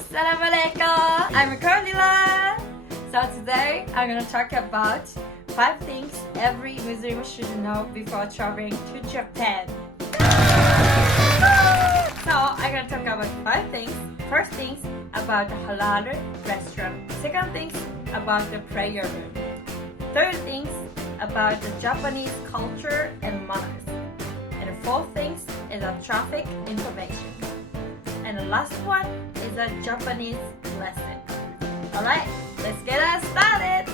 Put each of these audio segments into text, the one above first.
Assalamu alaikum. I'm Carlila. So today I'm gonna talk about 5 things every Muslim should know before traveling to Japan. So I'm gonna talk about 5 things. First things about the Halal restaurant. Second things about the prayer room. Third things about the Japanese culture and manners. And the fourth things is a traffic information. And the last one is a Japanese lesson. Alright, let's get us started!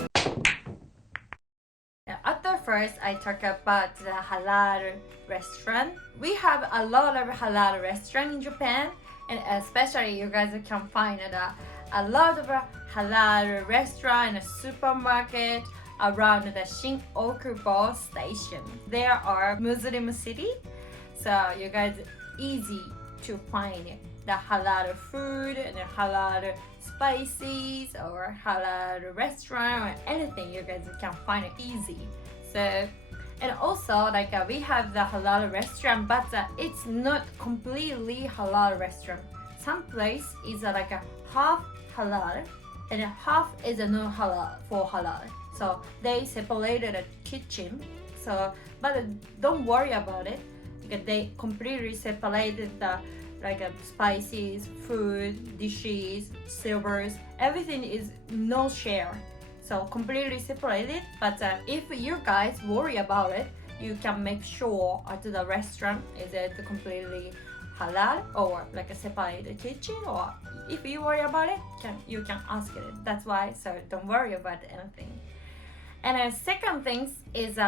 At the first, I talk about the Halal restaurant. We have a lot of Halal restaurants in Japan, and especially you guys can find a lot of Halal restaurant and a supermarket around the Shin-Okubo station. There are Muslim city, so you guys easy to find the halal food and the halal spices or halal restaurant or anything you guys can find it easy. So, and also we have the halal restaurant, but it's not completely halal restaurant. Some place is like a half halal and half is a no halal for halal. So they separated the kitchen. So, but don't worry about it because they completely separated the spices, food, dishes, silvers, everything is no share. So completely separated. But if you guys worry about it, you can make sure at the restaurant is it completely halal or like a separated kitchen, or if you worry about it, you can ask it. That's why. So don't worry about anything. And the second thing is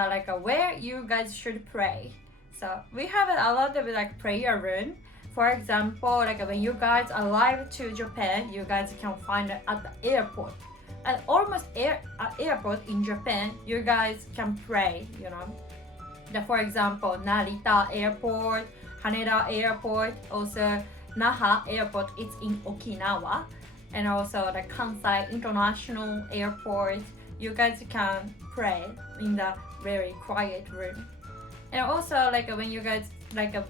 where you guys should pray. So we have a lot of prayer room. For example, when you guys arrive to Japan, you guys can find it at the airport. At almost airport in Japan, you guys can pray, For example, Narita Airport, Haneda Airport, also Naha Airport, it's in Okinawa. And also the Kansai International Airport, you guys can pray in the very quiet room. And also when you guys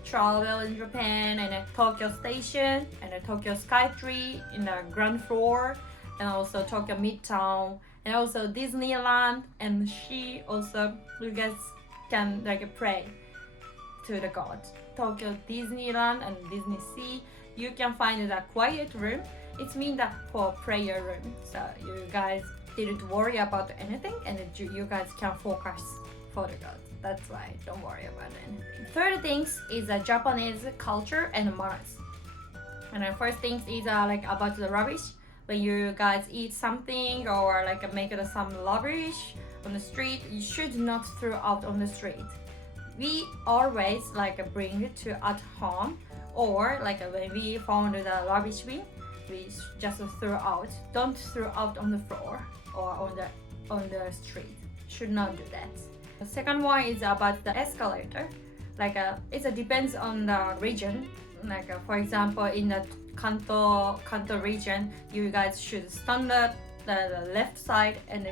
travel in Japan and Tokyo Station and Tokyo Skytree in the ground floor, and also Tokyo Midtown, and also Disneyland and She also you guys can pray to the God. Tokyo Disneyland and Disney Sea, you can find a quiet room. It's mean that for prayer room. So you guys didn't worry about anything and you guys can focus for the God. That's why don't worry about anything. Third things is a Japanese culture and manners. And the first things is about the rubbish. When you guys eat something or make some rubbish on the street, you should not throw out on the street. We always bring it to at home, or when we found the rubbish bin, we just throw out. Don't throw out on the floor or on the street. Should not do that. The second one is about the escalator. It depends on the region. For example, in the Kanto region, you guys should stand up the left side, and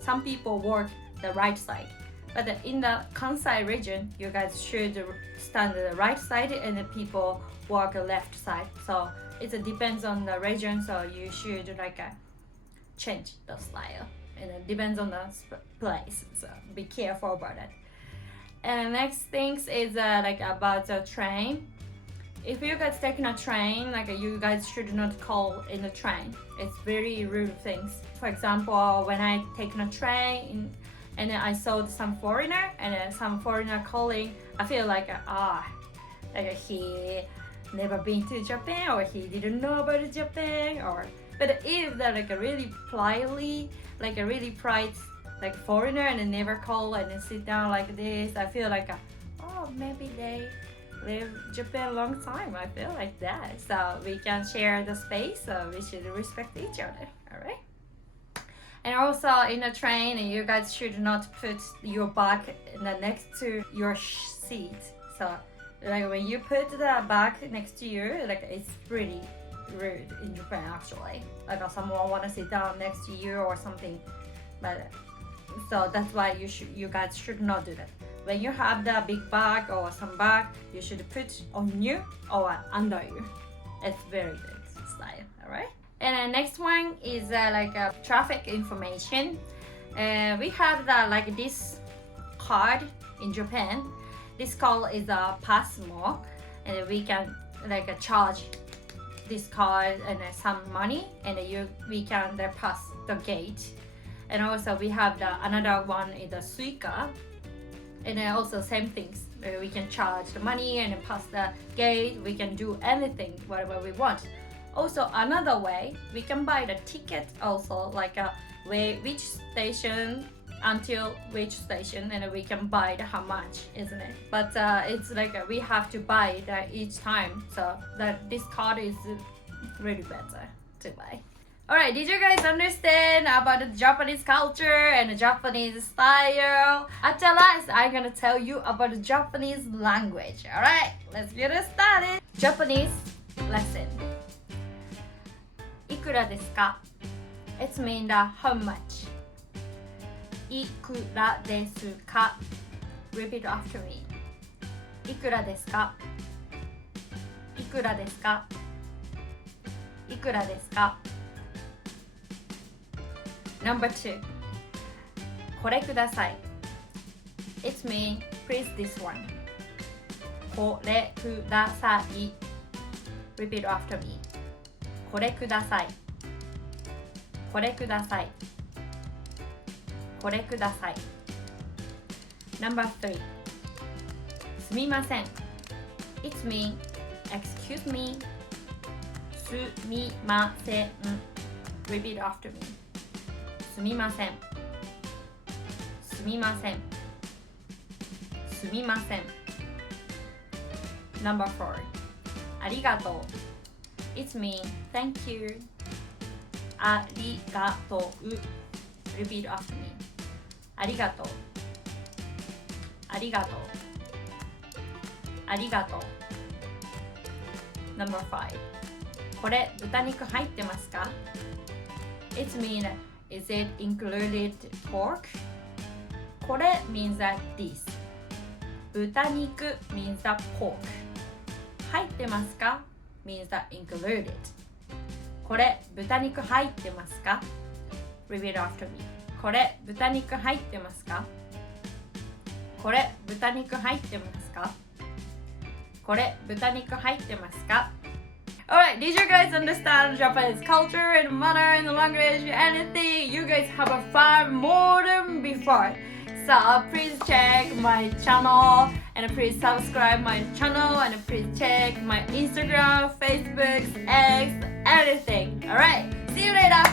some people work the right side. But in the Kansai region, you guys should stand the right side, and the people work the left side. So it depends on the region. So you should change the style. And it depends on the place, so be careful about it. And next things is about the train. If you guys taking a train, you guys should not call in the train. It's very rude things. For example, when I taken a train and I saw some foreigner and some foreigner calling, I feel he never been to Japan or he didn't know about Japan, or but if they're really politely, a really polite foreigner and never call and sit down like this, I feel maybe they live Japan a long time. I feel like that. So we can share the space, so we should respect each other, alright? And also in the train, you guys should not put your bag next to your seat. So when you put the bag next to you, it's pretty rude in Japan actually. Someone wanna sit down next to you or something, but so that's why you guys should not do that. When you have the big bag or some bag, you should put on you or under you. It's very good style, alright? And next one is like a traffic information. We have like this card in Japan. This card is a Passmo, and we can like charge this card and some money, and we can pass the gate. And also we have another one is the Suica, and also same things. We can charge the money and pass the gate. We can do anything whatever we want. Also another way, we can buy the ticket also, like which station until which station, and we can buy how much, isn't it? But it's like we have to buy that each time, so this card is really better to buy. Alright, did you guys understand about the Japanese culture and the Japanese style? At the last, I'm gonna tell you about the Japanese language. Alright, let's get it started. Japanese lesson. いくらですか? It's mean how much. いくらですか? Repeat after me. いくらですか? いくらですか? いくらですか? Number 2. これください. It's mean please this one. これください. Repeat after me. これください. これください. これください. Number 3. すみません. It's mean excuse me. すみません. Repeat after me. すみません. すみません. すみません. Number 4. ありがとう. It's mean thank you. ありがとう. Repeat after me. ありがとう。ありがとう。ありがとう。Number 5. これ豚肉入ってますか? It's mean is it included pork? これ means that this. 豚肉 means that pork. 入ってますか means that included. これ豚肉入ってますか? Repeat after me. これ豚肉入ってますか? これ豚肉入ってますか? これ豚肉入ってますか? Alright, did you guys understand Japanese culture and manner and language, anything? You guys have a fun more than before. So please check my channel and please subscribe my channel and please check my Instagram, Facebook, X, everything. Alright, see you later.